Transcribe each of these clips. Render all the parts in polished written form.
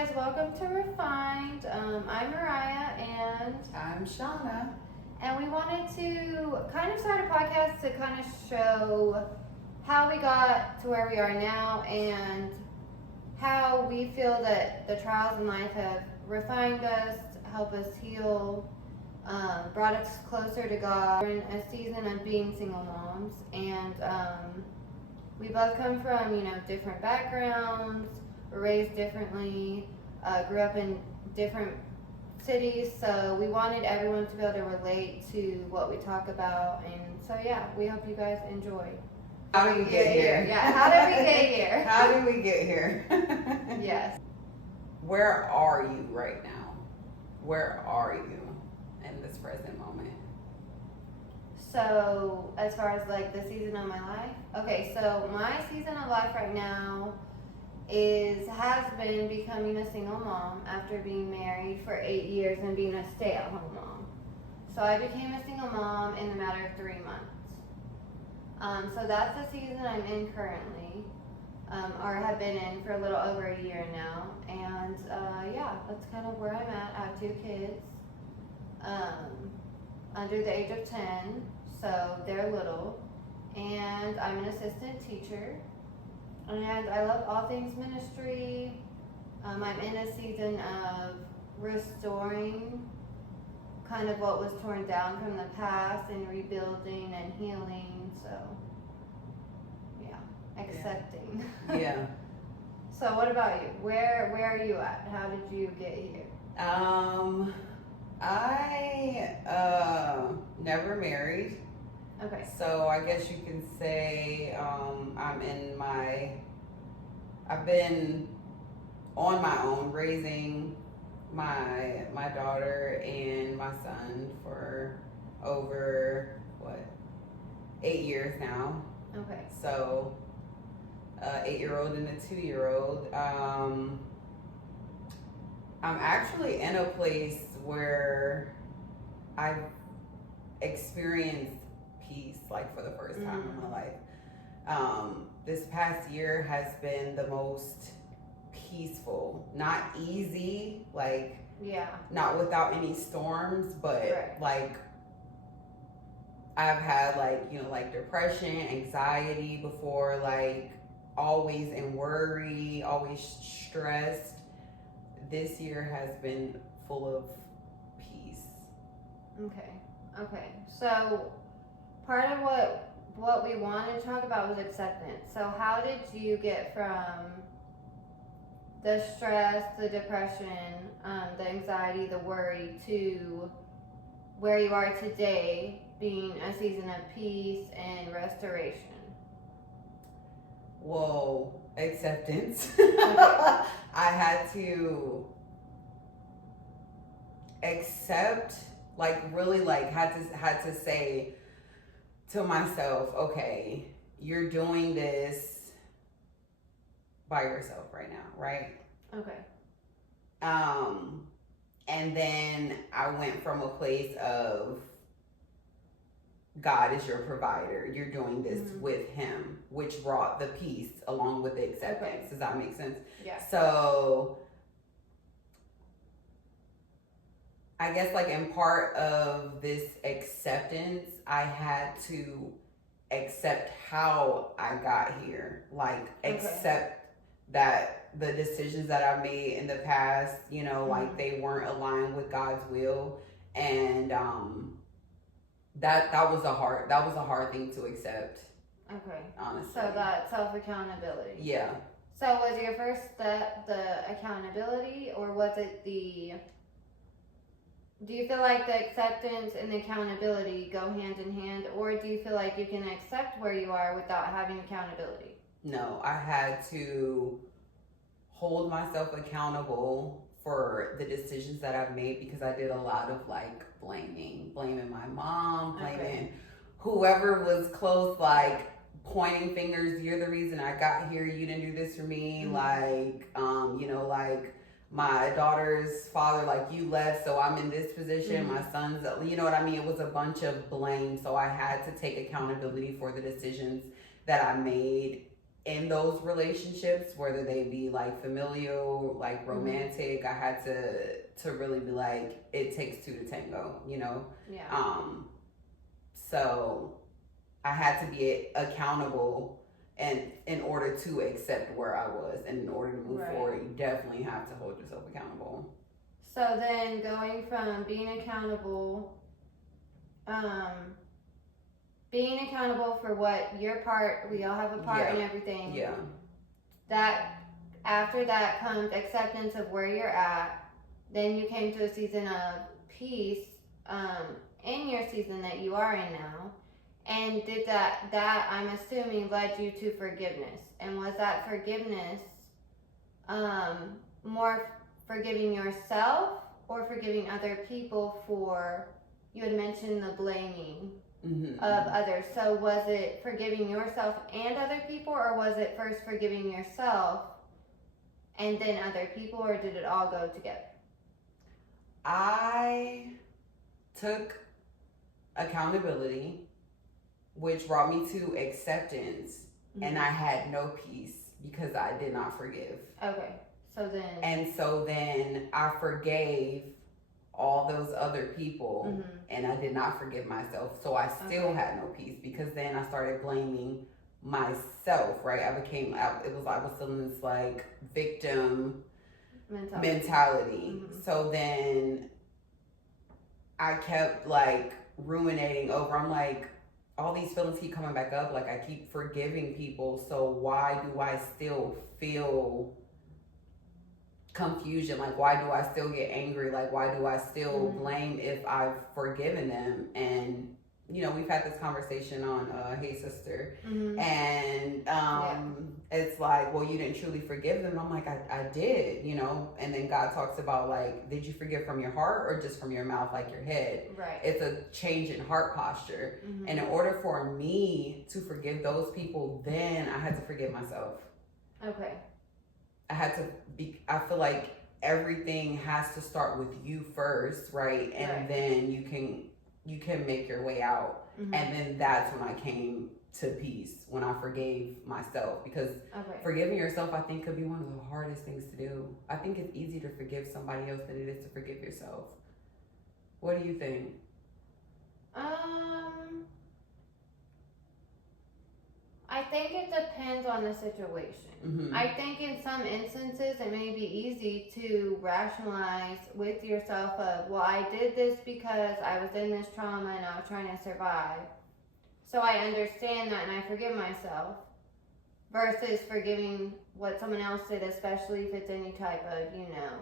guys, welcome to Refined. I'm Mariah and I'm Shauna. we wanted to kind of start a podcast to kind of show how we got to where we are now and how we feel that the trials in life have refined us, helped us heal, brought us closer to God. We're in a season of being single moms, and we both come from, different backgrounds, were raised differently, grew up in different cities, so we wanted everyone to be able to relate to what we talk about, and so yeah, we hope you guys enjoy. How did we get here? Yeah, how did we get here? How did we get here? Yes. Where are you right now? Where are you in this present moment? So, as far as like the season of my life, okay, so my season of life right now has been becoming a single mom after being married for 8 years and being a stay-at-home mom. So I became a single mom in a matter of 3 months. So that's the season I'm in currently, or have been in for a little over a year now. And yeah, that's kind of where I'm at. I have 2 kids, under the age of 10, so they're little. And I'm an assistant teacher. And I love all things ministry. I'm in a season of restoring kind of what was torn down from the past and rebuilding and healing. So, yeah, accepting. Yeah. So, what about you? Where are you at? How did you get here? I never married. Okay. So I guess you can say I've been on my own raising my daughter and my son for over 8 years now. Okay. So 8-year-old and a 2-year-old. I'm actually in a place where I've experienced peace, like for the first time in my life. This past year has been the most peaceful, not easy, like not without any storms, but like I've had like depression, anxiety before, like always in worry, always stressed. This year has been full of peace. Okay. So part of what we wanted to talk about was acceptance. So how did you get from the stress, the depression, the anxiety, the worry to where you are today, being a season of peace and restoration? Whoa, acceptance. I had to accept, had to say to myself, okay, you're doing this by yourself right now, right? Okay. And then I went from a place of God is your provider. You're doing this with Him, which brought the peace along with the acceptance. Okay. Does that make sense? Yeah. So I guess like in part of this acceptance, I had to accept how I got here. Like accept that the decisions that I made in the past, like they weren't aligned with God's will. And that was a hard thing to accept. Okay. Honestly. So that self-accountability. Yeah. So was your first step the accountability, or was it do you feel like the acceptance and the accountability go hand in hand, or do you feel like you can accept where you are without having accountability? No, I had to hold myself accountable for the decisions that I've made, because I did a lot of like blaming my mom, blaming whoever was close, like pointing fingers. You're the reason I got here. You didn't do this for me. Like, like my daughter's father, like you left, so I'm in this position. My son's, you know what I mean? It was a bunch of blame. So I had to take accountability for the decisions that I made in those relationships, whether they be like familial, like romantic, I had to really be like, it takes two to tango, you know? Yeah. So I had to be accountable, and in order to accept where I was, and in order to move forward, you definitely have to hold yourself accountable. So then going from being accountable for what your part, we all have a part in everything. Yeah. That after that comes acceptance of where you're at. Then you came to a season of peace in your season that you are in now. And did that I'm assuming led you to forgiveness. And was that forgiveness more forgiving yourself or forgiving other people for, you had mentioned the blaming of others. So was it forgiving yourself and other people, or was it first forgiving yourself and then other people, or did it all go together? I took accountability, which brought me to acceptance, and I had no peace because I did not forgive. Okay. So then I forgave all those other people, and I did not forgive myself. So I still had no peace, because then I started blaming myself, right? I was still in this like victim mentality. So then I kept like ruminating over, I'm like, all these feelings keep coming back up. Like, I keep forgiving people. So why do I still feel confusion? Like, why do I still get angry? Like, why do I still blame if I've forgiven them? And, you know, we've had this conversation on Hey Sister. And it's like, well, you didn't truly forgive them. I'm like, I did, you know? And then God talks about, like, did you forgive from your heart or just from your mouth, like your head? Right. It's a change in heart posture. And in order for me to forgive those people, then I had to forgive myself. Okay. I feel like everything has to start with you first, right? And then you can make your way out. And then that's when I came to peace, when I forgave myself. Because forgiving yourself, I think, could be one of the hardest things to do. I think it's easier to forgive somebody else than it is to forgive yourself. What do you think? I think it depends on the situation. I think in some instances it may be easy to rationalize with yourself of, well, I did this because I was in this trauma and I was trying to survive. So I understand that and I forgive myself, versus forgiving what someone else did, especially if it's any type of, you know,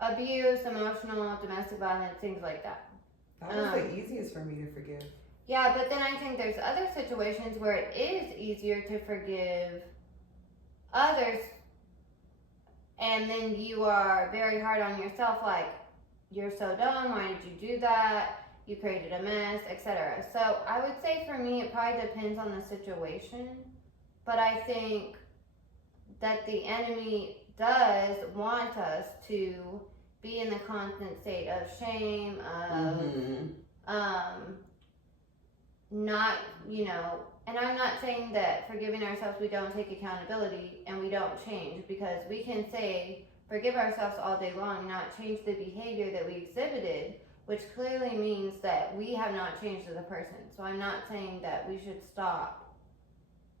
abuse, emotional, domestic violence, things like that. That was the easiest for me to forgive. Yeah, but then I think there's other situations where it is easier to forgive others, and then you are very hard on yourself, like, you're so dumb, why did you do that? You created a mess, etc. So I would say for me, it probably depends on the situation, but I think that the enemy does want us to be in the constant state of shame, of not, you know, and I'm not saying that forgiving ourselves, we don't take accountability and we don't change, because we can say forgive ourselves all day long and not change the behavior that we exhibited, which clearly means that we have not changed as a person. So I'm not saying that we should stop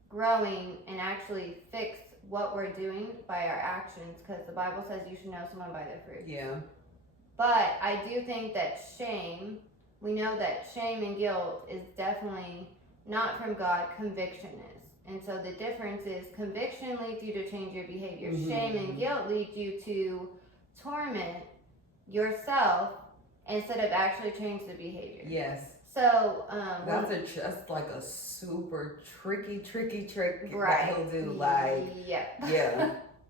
growing and actually fix what we're doing by our actions, because the Bible says you should know someone by their fruit. Yeah. But I do think that shame, we know that shame and guilt is definitely not from God, conviction is. And so the difference is conviction leads you to change your behavior. Shame and guilt leads you to torment yourself instead of actually change the behavior. Yes. So that's like a super tricky trick right. that he'll do. Like,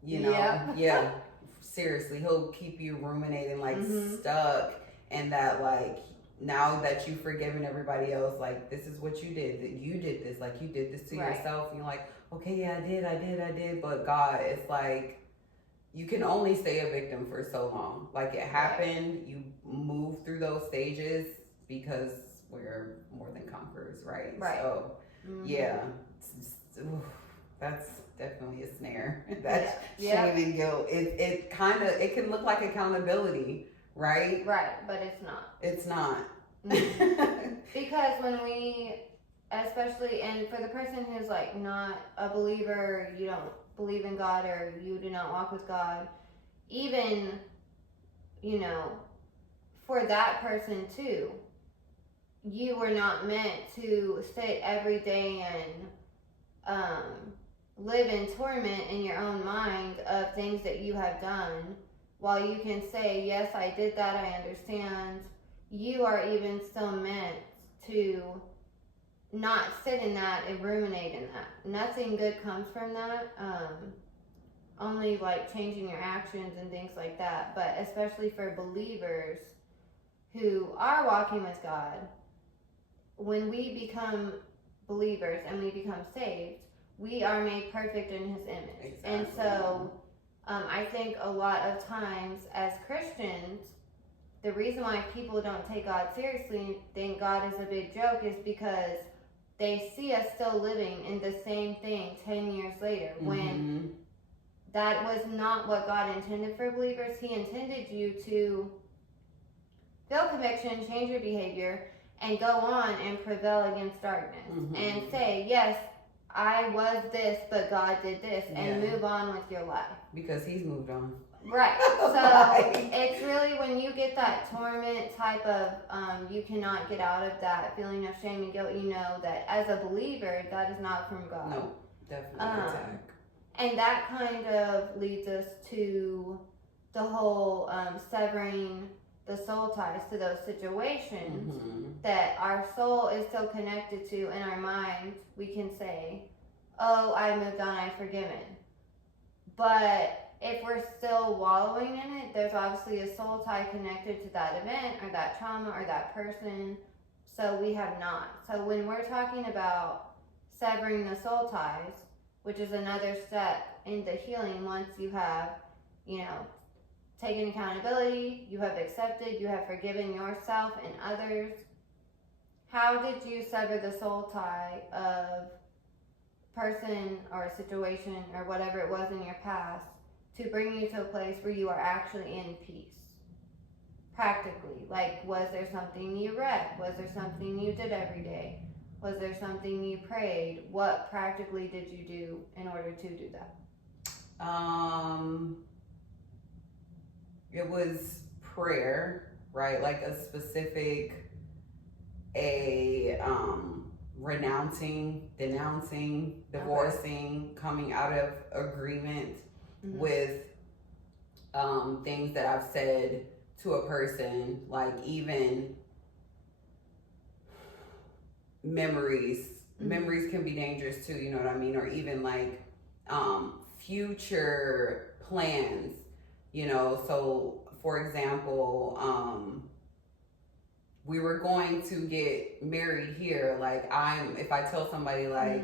you know, seriously, he'll keep you ruminating, like stuck, and that, like, now that you've forgiven everybody else, like, this is what you did, that you did this, like, you did this to yourself, and you're like, okay, yeah, I did, but God, it's like, you can only stay a victim for so long. Like, it happened, you move through those stages, because we're more than conquerors, right? So, yeah. That's definitely a snare. That's Yeah. shame and guilt. It kind of, it can look like accountability, right? Right, but it's not. It's not. Because when we, especially, and for the person who's like not a believer, you don't believe in God or you do not walk with God, even, you know, for that person too, you were not meant to sit every day and live in torment in your own mind of things that you have done, while you can say, yes, I did that, I understand. You are even still meant to not sit in that and ruminate in that. Nothing good comes from that. Only like changing your actions and things like that. But especially for believers who are walking with God, when we become believers and we become saved, we are made perfect in His image. Exactly. And so I think a lot of times as Christians, the reason why people don't take God seriously and think God is a big joke is because they see us still living in the same thing 10 years later, when that was not what God intended for believers. He intended you to feel conviction, change your behavior, and go on and prevail against darkness. And say, yes, I was this, but God did this, and move on with your life. Because He's moved on. Right. So it's really when you get that torment type of, you cannot get out of that feeling of shame and guilt, you know that as a believer, that is not from God. No, definitely attack. And that kind of leads us to the whole severing the soul ties to those situations that our soul is still connected to. In our mind, we can say, oh, I moved on, I've forgiven. But if we're still wallowing in it, there's obviously a soul tie connected to that event or that trauma or that person. So we have not. So when we're talking about severing the soul ties, which is another step in the healing, once you have, you know, taken accountability, you have accepted, you have forgiven yourself and others. How did you sever the soul tie of person or a situation or whatever it was in your past to bring you to a place where you are actually in peace? Practically, like, was there something you read? Was there something you did every day? Was there something you prayed? What practically did you do in order to do that? It was prayer, right? Like a specific, renouncing, denouncing, divorcing, coming out of agreement with things that I've said to a person, like even memories. Memories can be dangerous too, you know what I mean? Or even like future plans, you know. So for example, we were going to get married here. Like if I tell somebody like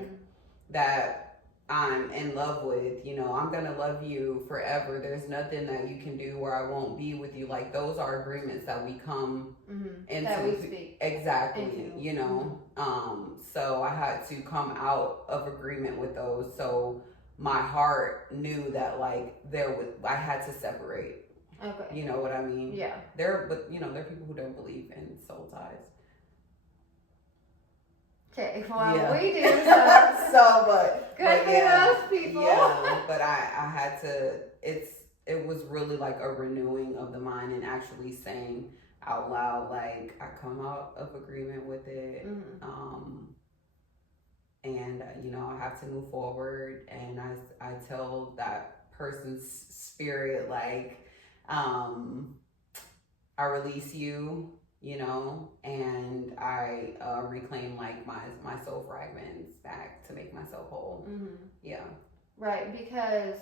that I'm in love with, you know, I'm gonna love you forever. There's nothing that you can do where I won't be with you. Like those are agreements that we come into. That we speak. Exactly. Into. You know. So I had to come out of agreement with those. So my heart knew that like I had to separate. Okay. You know what I mean? Yeah. But you know, there are people who don't believe in soul ties. Okay, well, Yeah. we do. But Good for those people. Yeah, but I had to. It was really like a renewing of the mind and actually saying out loud, like I come out of agreement with it, and you know I have to move forward, and I tell that person's spirit like, I release you. You know, and I reclaim like my soul fragments back to make myself whole. Yeah. Right, because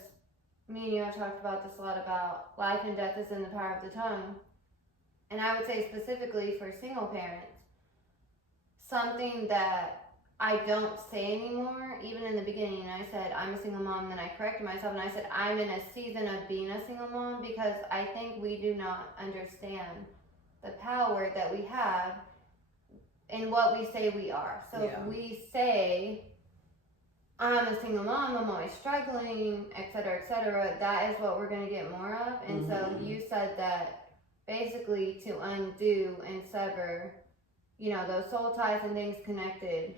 me and you have talked about this a lot, about life and death is in the power of the tongue. And I would say specifically for single parents, something that I don't say anymore, even in the beginning, and I said I'm a single mom, then I corrected myself and I said I'm in a season of being a single mom, because I think we do not understand the power that we have in what we say we are. So if we say I'm a single mom, I'm always struggling, etc., that is what we're going to get more of. And so you said that basically to undo and sever, you know, those soul ties and things connected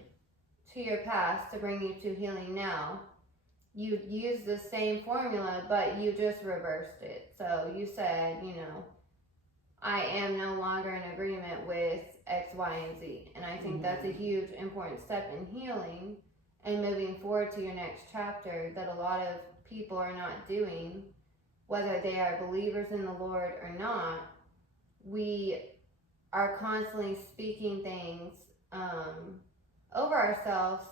to your past to bring you to healing now. You used the same formula, but you just reversed it. So you said, you know, I am no longer in agreement with X, Y, and Z. And I think that's a huge, important step in healing and moving forward to your next chapter that a lot of people are not doing, whether they are believers in the Lord or not. We are constantly speaking things over ourselves,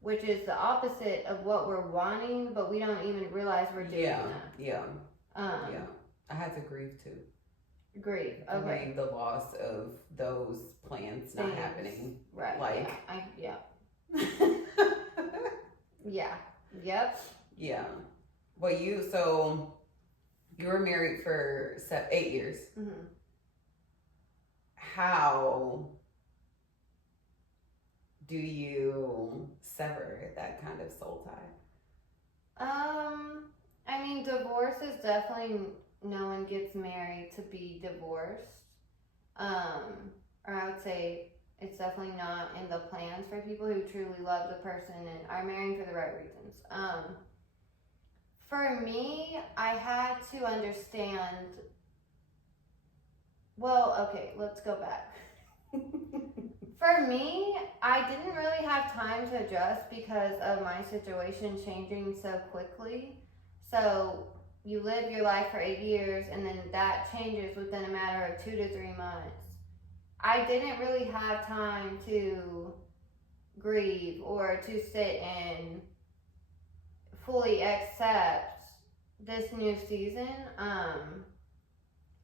which is the opposite of what we're wanting, but we don't even realize we're doing that. Yeah. I had to grieve too. Grieve. Okay. Grieve the loss of those plans not happening. Right. Like. Yeah. Yeah. Yep. Yeah. Well, so you were married for 8 years. Mm-hmm. How do you sever that kind of soul tie? I mean, divorce is definitely, no one gets married to be divorced. Or I would say it's definitely not in the plans for people who truly love the person and are marrying for the right reasons. For me, I had to understand. Well, okay, let's go back. For me, I didn't really have time to adjust because of my situation changing so quickly. So you live your life for 8 years and then that changes within a matter of 2 to 3 months. I didn't really have time to grieve or to sit and fully accept this new season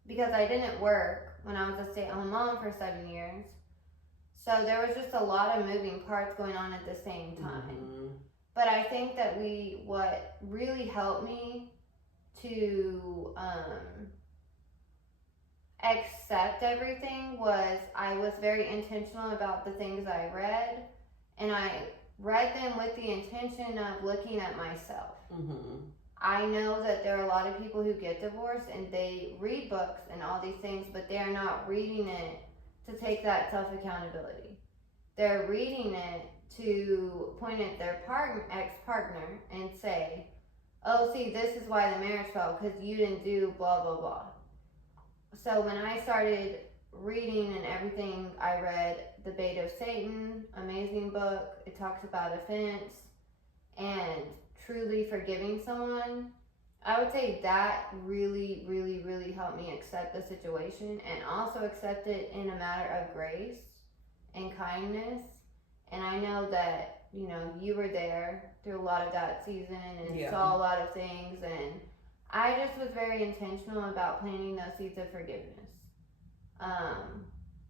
because I didn't work when I was a stay-at-home mom for 7 years. So there was just a lot of moving parts going on at the same time. But I think that what really helped me to accept everything was I was very intentional about the things I read, and I read them with the intention of looking at myself. I know that there are a lot of people who get divorced and they read books and all these things, but they are not reading it to take that self-accountability. They're reading it to point at their ex-partner and say, oh, see, this is why the marriage fell, because you didn't do blah, blah, blah. So when I started reading and everything, I read The Bait of Satan, amazing book. It talks about offense and truly forgiving someone. I would say that really, really, really helped me accept the situation and also accept it in a matter of grace and kindness. And I know that, you know, you were there through a lot of that season and saw a lot of things, and I just was very intentional about planting those seeds of forgiveness.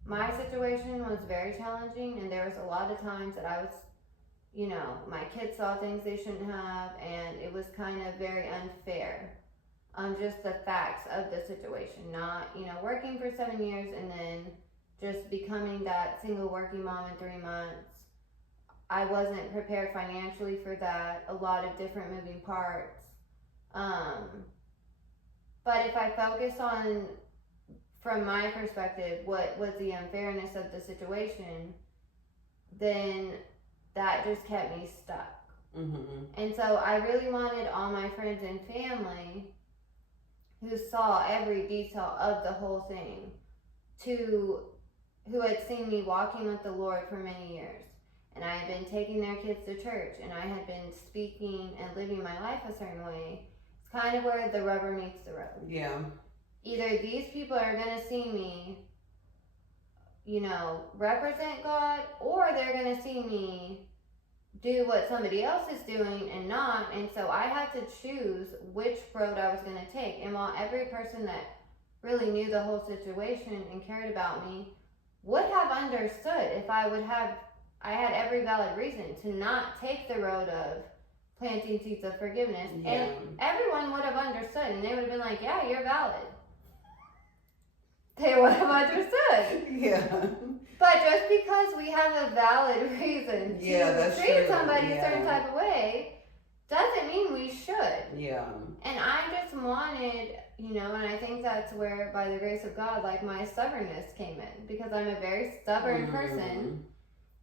My situation was very challenging, and there was a lot of times that I was, you know, my kids saw things they shouldn't have, and it was kind of very unfair on just the facts of the situation. Not, you know, working for 7 years and then just becoming that single working mom in 3 months. I wasn't prepared financially for that. A lot of different moving parts. But if I focus on, from my perspective, what was the unfairness of the situation, then that just kept me stuck. And so I really wanted all my friends and family who saw every detail of the whole thing, who had seen me walking with the Lord for many years. And I had been taking their kids to church, and I had been speaking and living my life a certain way. It's kind of where the rubber meets the road. Yeah. Either these people are going to see me, you know, represent God, or they're going to see me do what somebody else is doing and not. And so I had to choose which road I was going to take. And while every person that really knew the whole situation and cared about me would have understood if I had every valid reason to not take the road of planting seeds of forgiveness. And everyone would have understood, and they would have been like, yeah, you're valid. They would have understood. Yeah. But just because we have a valid reason to treat somebody a certain type of way doesn't mean we should. Yeah. And I just wanted, and I think that's where, by the grace of God, like my stubbornness came in, because I'm a very stubborn person,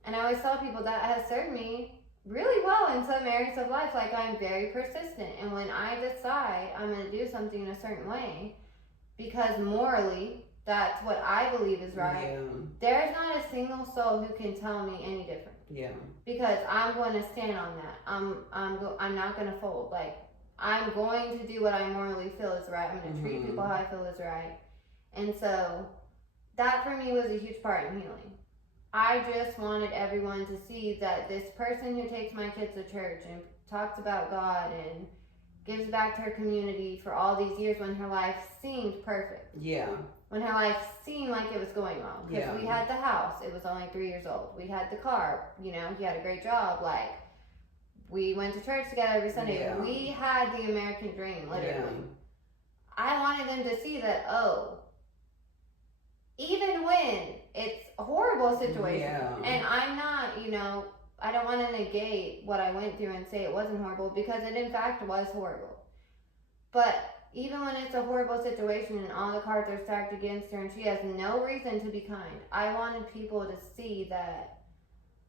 and I always tell people that has served me really well in some areas of life. Like, I'm very persistent, and when I decide I'm going to do something in a certain way, because morally that's what I believe is right, there's not a single soul who can tell me any different. Yeah. Because I'm going to stand on that. I'm not going to fold. Like, I'm going to do what I morally feel is right. I'm going to treat people how I feel is right. And so that for me was a huge part in healing. I just wanted everyone to see that this person who takes my kids to church and talks about God and gives back to her community for all these years when her life seemed perfect. Yeah. When her life seemed like it was going wrong. Because we had the house. It was only 3 years old. We had the car. He had a great job. Like, we went to church together every Sunday. Yeah. We had the American dream, literally. Yeah. I wanted them to see that, even when it's a horrible situation, and I'm not, I don't want to negate what I went through and say it wasn't horrible, because it in fact was horrible. But even when it's a horrible situation and all the cards are stacked against her and she has no reason to be kind, I wanted people to see that,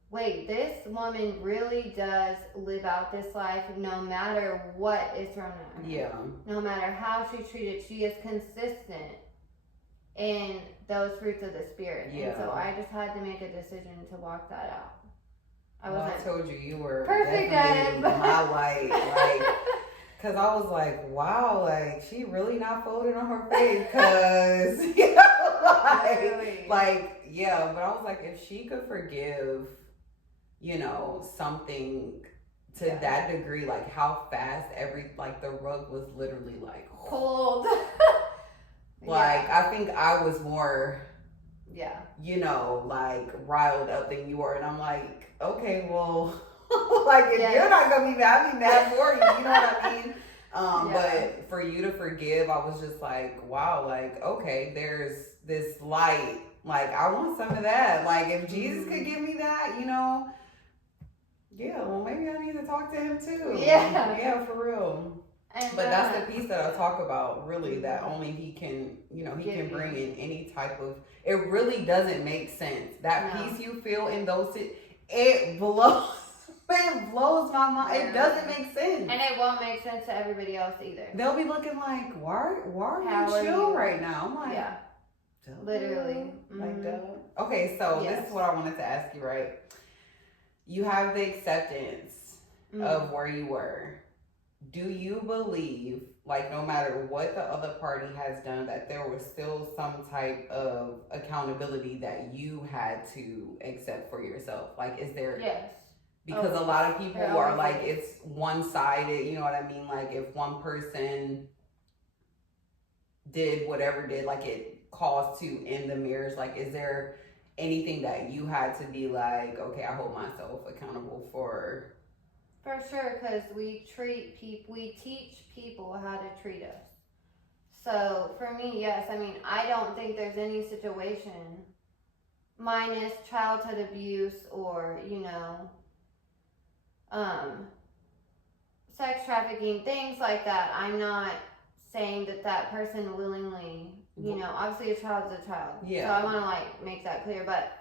wait, this woman really does live out this life no matter what is thrown at her. Yeah. No matter how she's treated, she is consistent in those fruits of the Spirit. Yeah. And so I just had to make a decision to walk that out. I told you were perfect definitely my light. Like, because I was like, wow, like, she really not folded on her face. Because, but I was like, if she could forgive, something to that degree, like how fast the rug was literally like pulled. I think I was more, riled up than you were. And I'm like, okay, well, if you're not going to be mad, I'll be mad for you. You know what I mean? But for you to forgive, I was just like, wow, okay, there's this light. I want some of that. If Jesus could give me that, well, maybe I need to talk to him too. Yeah, for real. But that's the piece that I talk about, really, that only he can, he can bring in any type of, it really doesn't make sense. That peace you feel in those, it blows my mind. It doesn't make sense. And it won't make sense to everybody else either. They'll be looking like, why are you chill right now? I'm like, literally. Okay, so this is what I wanted to ask you, right? You have the acceptance of where you were. Do you believe, no matter what the other party has done, that there was still some type of accountability that you had to accept for yourself? Is there... Yes. Because a lot of people are it's one-sided, you know what I mean? If one person did whatever it caused to end the marriage, is there anything that you had to be okay, I hold myself accountable for? For sure, because we teach people how to treat us. So for me, yes, I don't think there's any situation, minus childhood abuse or, sex trafficking, things like that. I'm not saying that person willingly, obviously a child's a child. Yeah. So I want to make that clear, but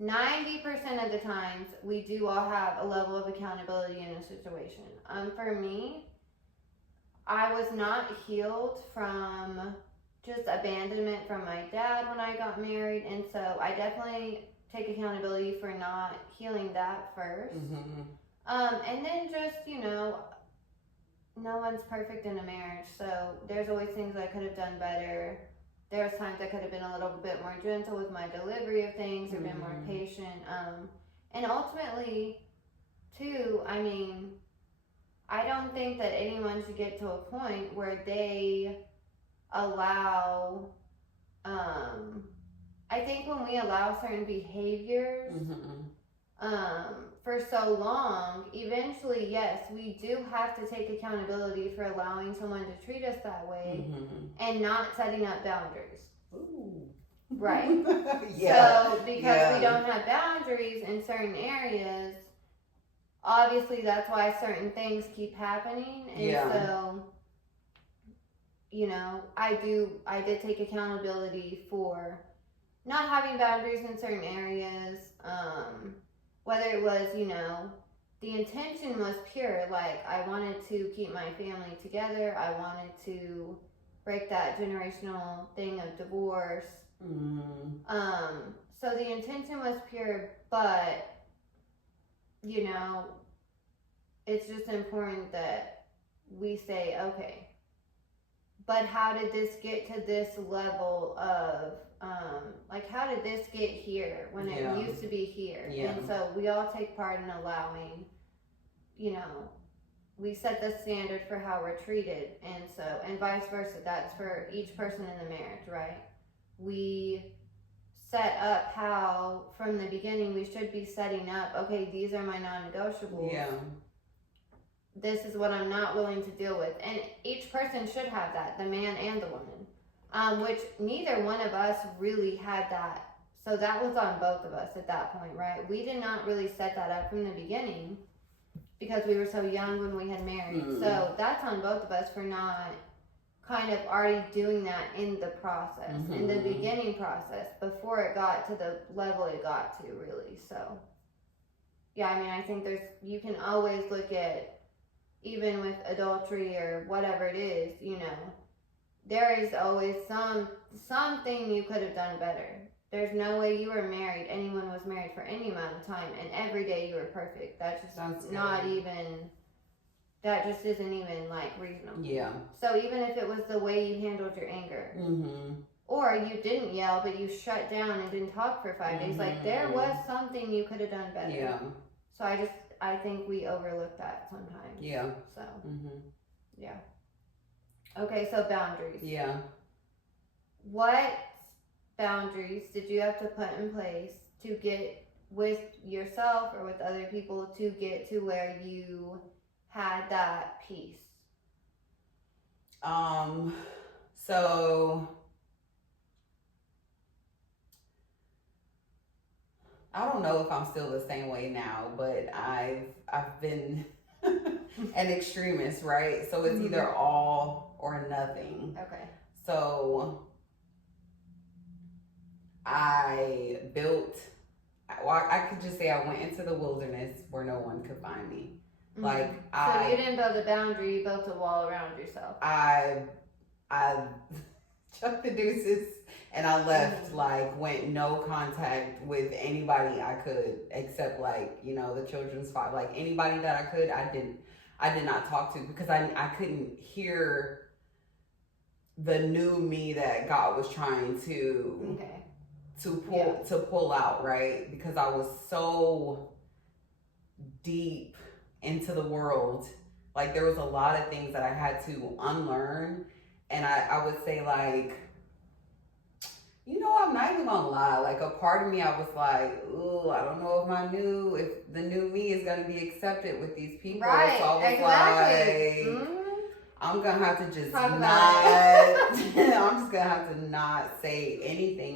90% of the times we do all have a level of accountability in a situation. For me, I was not healed from just abandonment from my dad when I got married, and so I definitely take accountability for not healing that first. And then just, no one's perfect in a marriage, so there's always things I could have done better. There's times I could have been a little bit more gentle with my delivery of things or been more patient. And ultimately, too, I don't think that anyone should get to a point where they allow, I think when we allow certain behaviors, for so long, eventually, yes, we do have to take accountability for allowing someone to treat us that way and not setting up boundaries. Ooh. Right. Yeah. So, because Yeah. we don't have boundaries in certain areas, obviously that's why certain things keep happening. And Yeah. so, you know, I did take accountability for not having boundaries in certain areas. Whether it was, you know, the intention was pure, like I wanted to keep my family together, I wanted to break that generational thing of divorce. So the intention was pure, but you know, it's just important that we say, okay, but how did this get to this level of like how did this get here when it used to be here? And so we all take part in allowing, you know, we set the standard for how we're treated, and so, and vice versa, that's for each person in the marriage, right? We set up how from the beginning we should be setting up, okay, these are my non-negotiables. Yeah. This is what I'm not willing to deal with. And each person should have that, the man and the woman. Which neither one of us really had that. So that was on both of us at that point, right? We did not really set that up from the beginning because we were so young when we had married. So that's on both of us for not kind of already doing that in the process, in the beginning process, before it got to the level it got to, really. So, yeah, I mean, I think you can always look at, even with adultery or whatever it is, you know, there is always something you could have done better. There's no way you were married, anyone was married for any amount of time, and every day you were perfect. That's just not even, that just isn't even, like, reasonable. Yeah. So even if it was the way you handled your anger, or you didn't yell, but you shut down and didn't talk for 5 days, like, there was something you could have done better. Yeah. So I think we overlook that sometimes. Yeah. So, yeah. Okay, so boundaries. Yeah. What boundaries did you have to put in place to get with yourself or with other people to get to where you had that peace? So I don't know if I'm still the same way now, but I've been an extremist, right? So it's either all or nothing. Okay. So I could just say I went into the wilderness where no one could find me. Like so you didn't build a boundary, you built a wall around yourself. I chucked the deuces and I left, like, went no contact with anybody I could, except, like, you know, the children's father, like anybody that I could, I did not talk to, because I couldn't hear the new me that God was trying to pull out, right? Because I was so deep into the world. Like, there was a lot of things that I had to unlearn. And I would say, like, you know, I'm not even gonna lie. Like, a part of me, I was like, ooh, I don't know if the new me is gonna be accepted with these people. Right, so I was exactly. like, I'm gonna have to just Talk I'm just gonna have to not say anything.